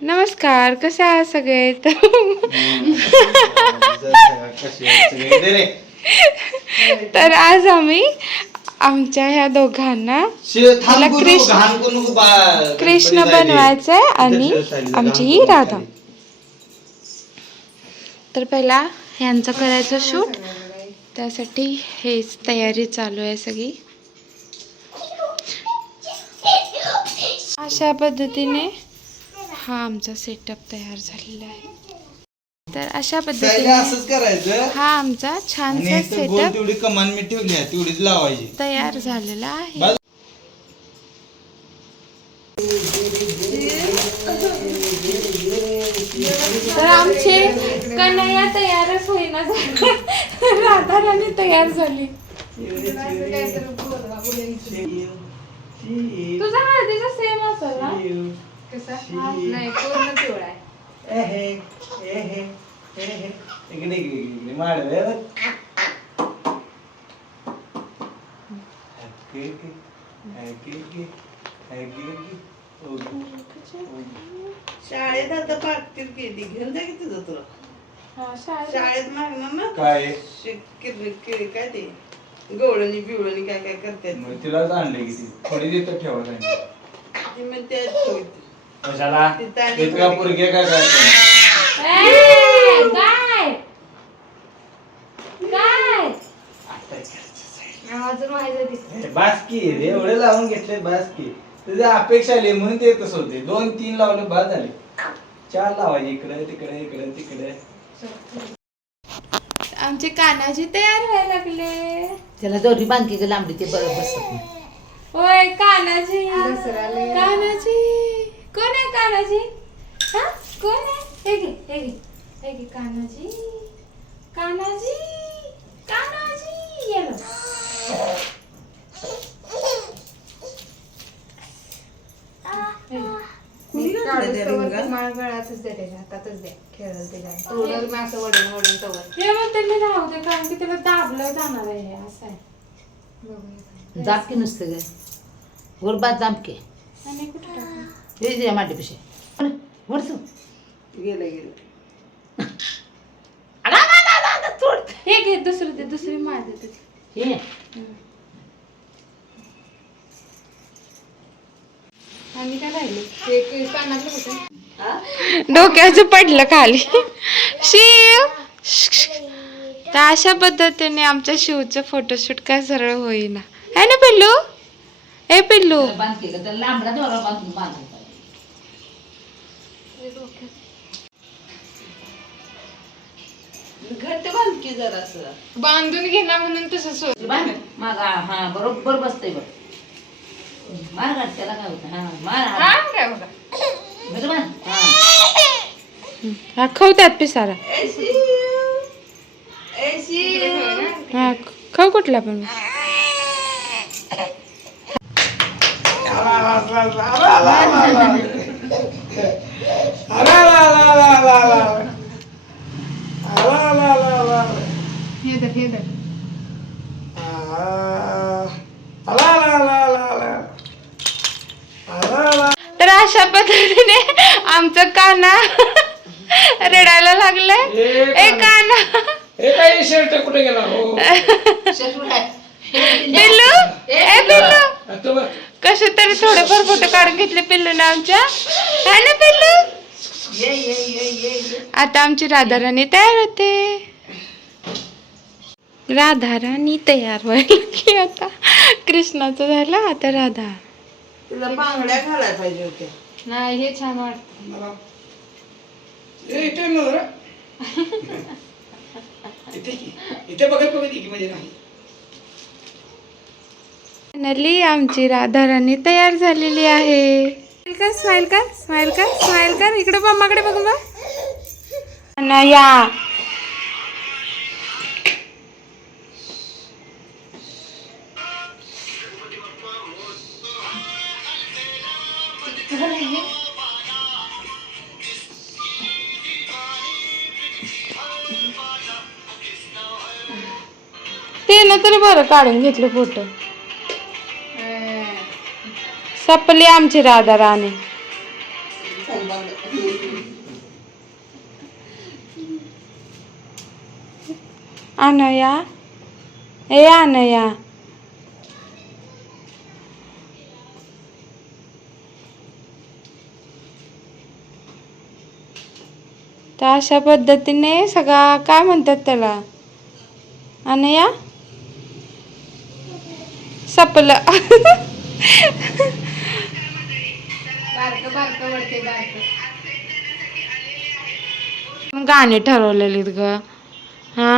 नमस्कार कसे आहात सगळे? तर आज आम्ही आमच्या ह्या दोघांना कृष्ण कृष्ण बनवायचंय आणि आमची ही राधा. तर पहिला ह्यांचं करायचं शूट. त्यासाठी हेच तयारी चालू आहे सगळी. अशा पद्धतीने हा आमचा सेटअप तयार झालेला आहे. तर अशा पद्धतीने असंच करायचं. हा आमचा छानसा गोल सेटअप तेवढी कमान मी ठेवली आहे तेवढीच लावायची. तयार झालेला आहे. बस. तर आमचे कन्हैया तयारच होईना झाले. राधा राणी तयार झाली. तुझा हळदीचा सेम असेल ना? नाही पूर्ण पिवळा आहे. एहे, एहे, एहे. इकडे इकडे इकडे. शाळेत आता पाकतील केली घेऊन जा की तुझं तुला. हा, शाळेत. शाळेत मागणार ना? काय? शे- किर- किर- काय ते? गवळणी बिवळणी काय काय करतात मग तिलाच आणले किती थोडी देत ठेवा सांगितलं. ती म्हणते ठेवते. कशाला? इतका पोरगे काय? ए, काय हे बासकी रे एवढे लावून घेतले बासकी तुझी अपेक्षा आली म्हणून ते तसं होते. दोन तीन लावले बाद झाले. चार लावायचे इकडे तिकडे इकडे तिकडे. आमचे कानाजी तयार व्हायला लागले. त्याला दोरी बांधकी लांबडी ते बरं बसत नाही. होय कानाजी दसऱ्याला. कोण आहे कानाजी हा? कोण आहे? हे घे हे घे हे घे कानाजी कानाजी कानाजी ये बघ. घे. कुणी घातलं त्या काढूस्तवर रिंगा? ते माळ गळ्यातच द्या त्याच्या हातातच द्या खेळल त्याच्या तोडल मी असं वडून वडून तवर. हे म्हणते मी राहू दे कारण की त्याला दाबलं जाणार आहे हे असं आहे. बघूया. दाब की नुसतं ग? वर बाद दाब की. आणि कुठे टाकू? हे जे मांडी पिशे वर तू. गेलं गेलं. हे घे दुसरं ते दुसरी माळ देते हे आणि काय राहिले? ते के- कानातलं होतं. डोक्याचं पडलं खाली. शिव. तर अशा पद्धतीने आमच्या शिवचं फोटोशूट काय सरळ होईना. है ना पिल्लू? ए पिल्लू. त्याला लांबडा दोरा बांधून बांधून घट्ट बांध की जरा असं बांधून घेणार म्हणून तसं सोड. बांध. मागा हा बरोबर बसतंय बघ. मार त्याला काय होतं? हा मार काय बघा बरं बांध. खाऊ त्यात पिसारा. हा खाऊ कुठला पण. तर अशा पद्धतीने आमचं काना रडायला लागलंय. ए काना. शेट उडाय. पिल्लू? ए पिल्लू. कसे तरी थोडेफार फोटो काढून घेतले पिल्लू आमच्या. है ना पिल्लू? ये ये ये ये ये. आता आमची राधाराणी तयार होते. राधाराणी तयार व्हायला की आता. कृष्णाचं झालं आता राधा. तुला बांगड्या घालायला पाहिजे होत्या. नाही हे छान वाटत. फायनली आमची राधाराणी तयार झालेली आहे. कर स्माइल कर स्माइल कर स्माइल कर. इकडे मम्माकडे बघ. अनया. ते ना तरी बरं काढून घेतलं फोटो. सपली आमची राधा राणी. अनया ए अनया. तर अशा पद्धतीने सगळा काय म्हणतात त्याला? अनया? सपलं. बारकं बारकं वडते बारकं. गाणे ठरवलेलीत ग? हा?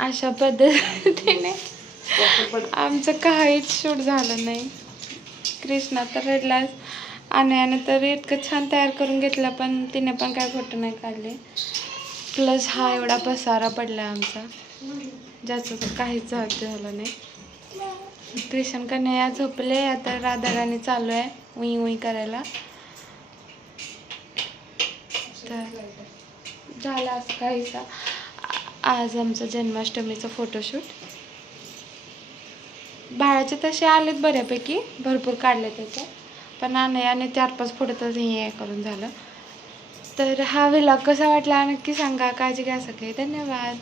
अशा पद्धतीने आमचं काहीच शूट झालं नाही. कृष्णा तर रडलाच. आणि तर इतकं छान तयार करून घेतलं पण तिने पण काय फोटो नाही काढले. प्लस हा एवढा पसारा पडला आमचा. ज्याचं तर काहीच झालं झालं नाही. कृष्ण कन्हैया झोपले आता राधाराणी चालू आहे उई उई करायला. तर झालं असं काहीसा. आज आमचं जन्माष्टमीचा फोटोशूट बाळाचे तसे आलेत बऱ्यापैकी भरपूर काढले त्याच्या पण आणि चार पाच फोटो हे करून झालं. तर हा व्हिलॉग कसा वाटला? नक्की सांगा. काळजी घ्या सगळे. धन्यवाद.